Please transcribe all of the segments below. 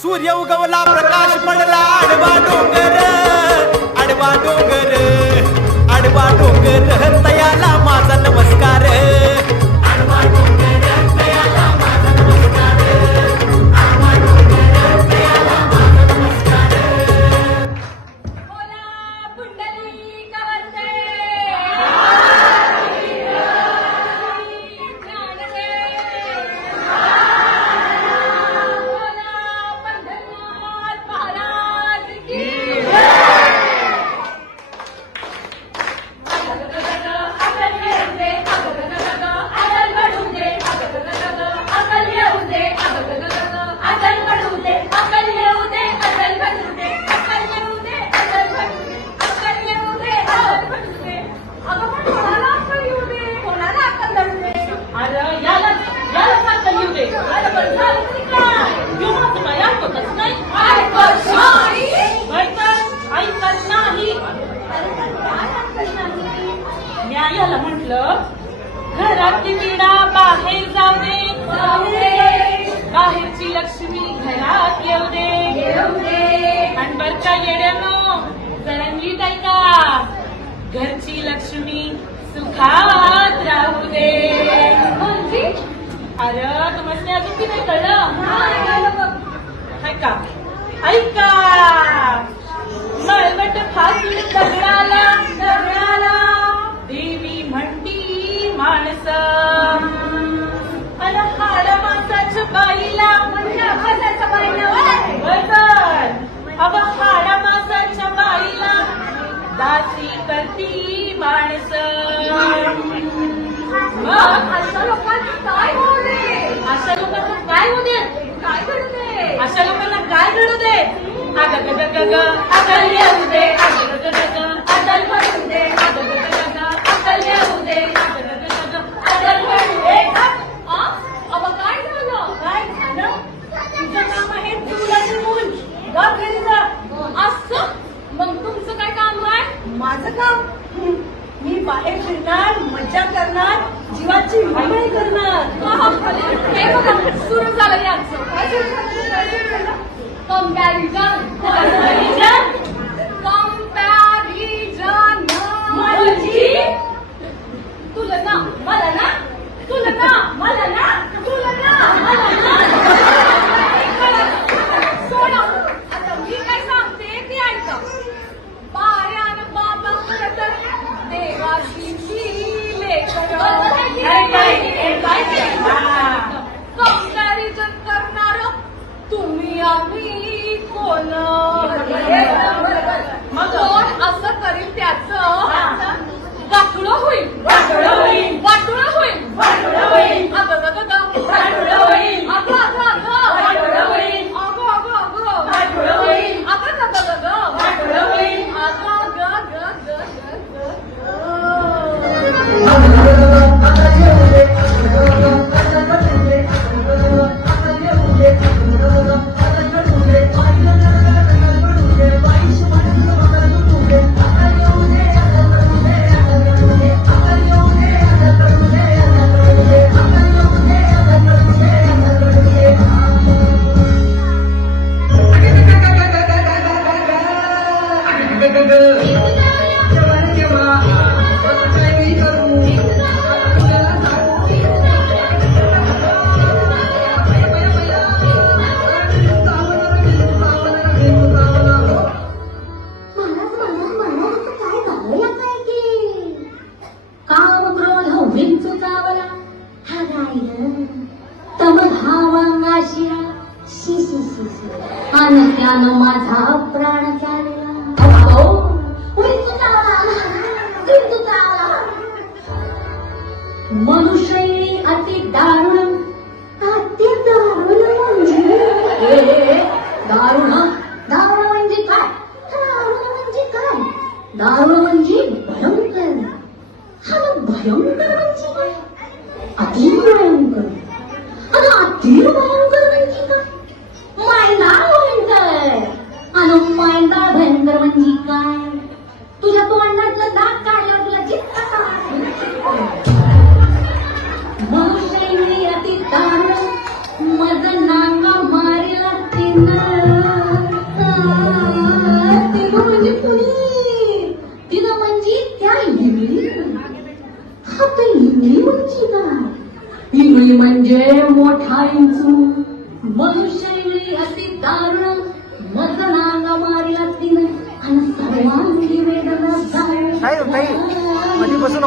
सूर्य उगवला प्रकाश पडला आडवा डोंगर आडवा डोंगर आडवा डोंगर म्हटलं घरातली विडा बाहेर जाऊ दे बाहेरची लक्ष्मी घरात येऊ दे. आणि बरच्या येड्यानो तरंगली ताई का घरची लक्ष्मी सुखात राहू दे. अरे तुम्हाला अजून की नाही कळलं? ऐका ऐका मळवट फासून दगडाला दगडाला माणसं. अन हाड माणसाच्या बाईला अव हाड माणसाच्या बाईला दासी करती माणसं. अशा लोकांना काय होऊ दे? अशा लोकांना काय होऊ दे? काय घडू दे? अशा लोकांना काय घडू दे? आता गग गग अगल्य होऊ दे अगं गग गग अगल म्हणू दे. अगं गग गग अगल्य होऊ दे बाहेर फिरणार मज्जा करणार जीवाची विनिमय करणार. सुरू झालं यांचं कंपॅरिझन कंपॅरिझन कंपॅरिझन म्हणजे तुला ना मला ना तुला ना मला ना तुला ना मला ना. तुम्ही आम्ही कोण असं करील त्याच वाटुळं होईल वाटुळं होईल. वाटुळं होईल. वाटुळं होईल. गोष्ट इंगळी म्हणजे काय इंगळी म्हणजे मोठा इंचू. मनुष्य इंगळी अति दारुण. मजनाला मारला तिने. आणि सर्वांची वेदना झाली मध्ये बसू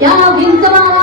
要凭什么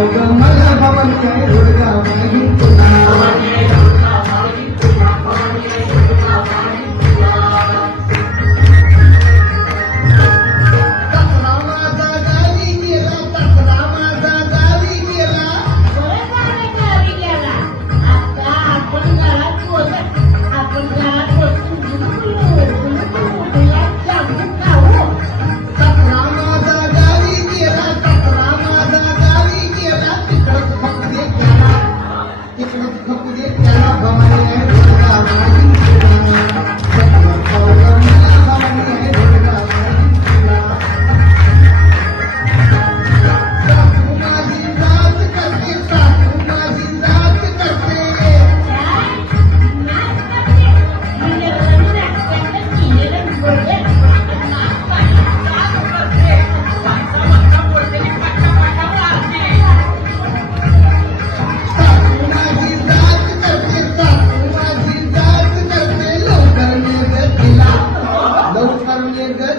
Oh, the mother of the world, ভক্তদের খেলা ভগবানের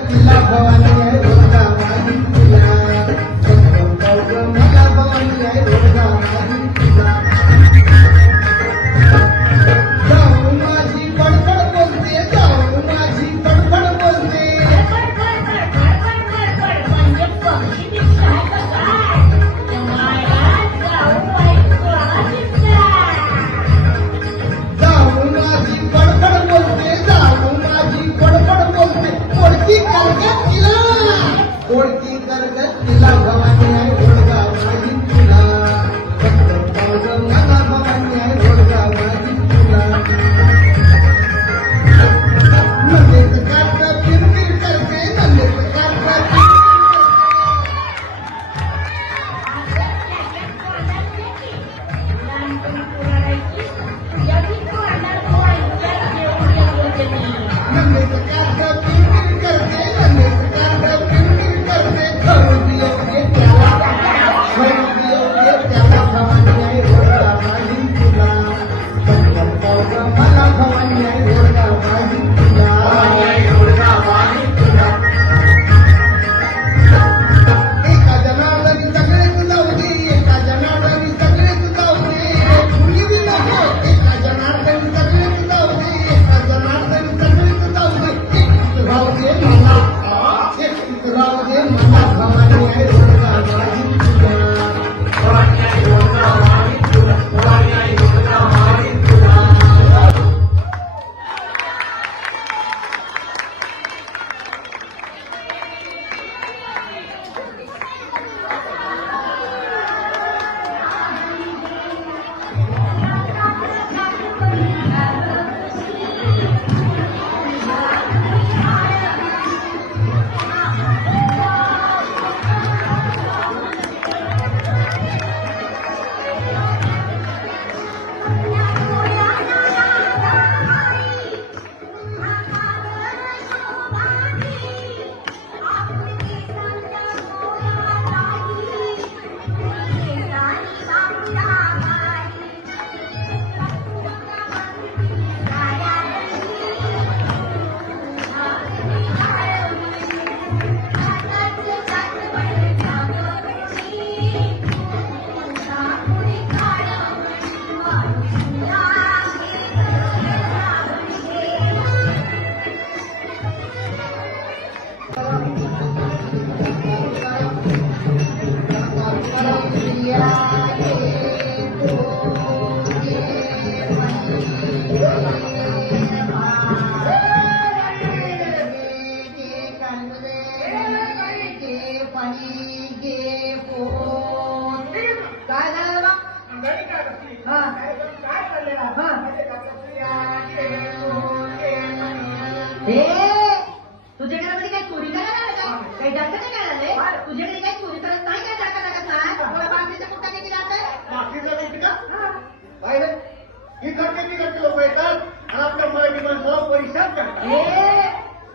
Yeah. ¡Suscríbete al!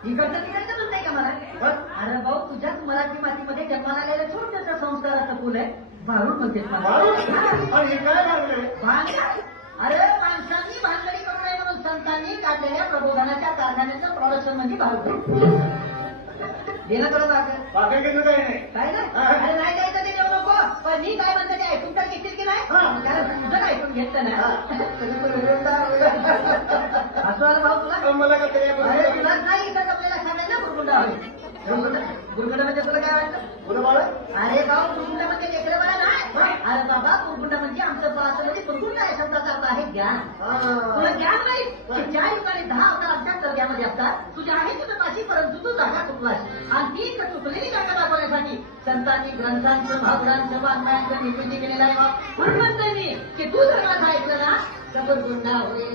इकडचं तिकडचं म्हणताय का मला? अरे भाऊ तुझ्याच मराठी मातीमध्ये जन्माला आलेलं छोटस संस्काराचं फुल आहे. हे काय लागले अरे माणसांनी भानगडी करू नये म्हणून संतांनी काढलेल्या प्रबोधनाच्या कारखान्याचं प्रोडक्शन म्हणजे भारूड. गेलं बाकी काही नाही. काय अरे नाही काय तर ते देऊ नको पण मी काय म्हणते ते ऐकून तर घेतील की नाही? हा. कारण तुझं ऐकून घेतलं ना असं भाऊ तुला? मला का ते अरे तुला नाही इथं आपल्याला सांगायला तुला काय वाटतं अरे भाऊ गुरगुंडा म्हणजे लेकरं नाही अरे बाबा गुरगुंडा म्हणजे आमचं गुरगुंडा शब्दाचा अर्थ आहे ज्ञान तुला ज्ञान नाही ज्या युगाने दहा दर्ग्यामध्ये असतात तुझ्या आहे तुझं पाशी परंतु तू जागा चुकलास आणि ती चुकलेली जागा दाखवण्यासाठी संतांनी ग्रंथांचं वाङ्मयांचं केलेलं आहे म्हणून म्हणतोय मी की? तू जर ऐकलं ना तर होईल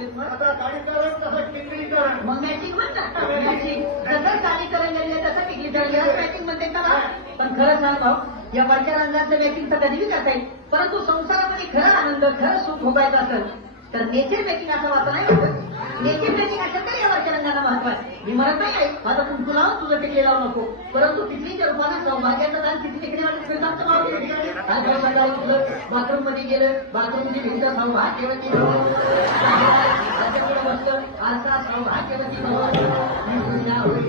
आता काळीकरण तसं टिकलीकरण मग मॅचिंग म्हण ना? मॅचिंग जसं कालीकरण झाली तसं टिकलीकरण झालं मॅचिंग म्हणते का पण खरं सांग भाऊ या वरच्या रंगातलं मॅचिंग तर कधीही करता येईल. परंतु संसारामध्ये खरं आनंद खरं सुख भोगायचं असेल तर नेचर मॅचिंग असं वाटतं नाही. नेते प्रेमी असं तरी यावर तेलंगणा महत्त्व आहे. मी म्हणत नाही माझा कुंकू लावून तुझं टिकले लावू नको. परंतु तिथलीच्या रूपानं सौभाग्याचं दान तिथे टिकले बाथरूममध्ये गेलं बाथरूमची भिंत सौभाग्यवती त्याच्याकडे बसलं आजचा सौभाग्यवती भवन होईल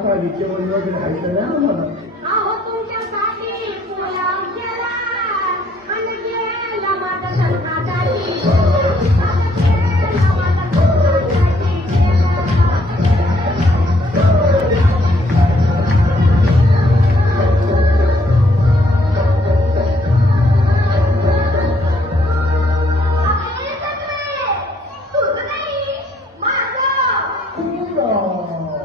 महापालिके वगैरे खायचं नाही आम्हाला? Oh.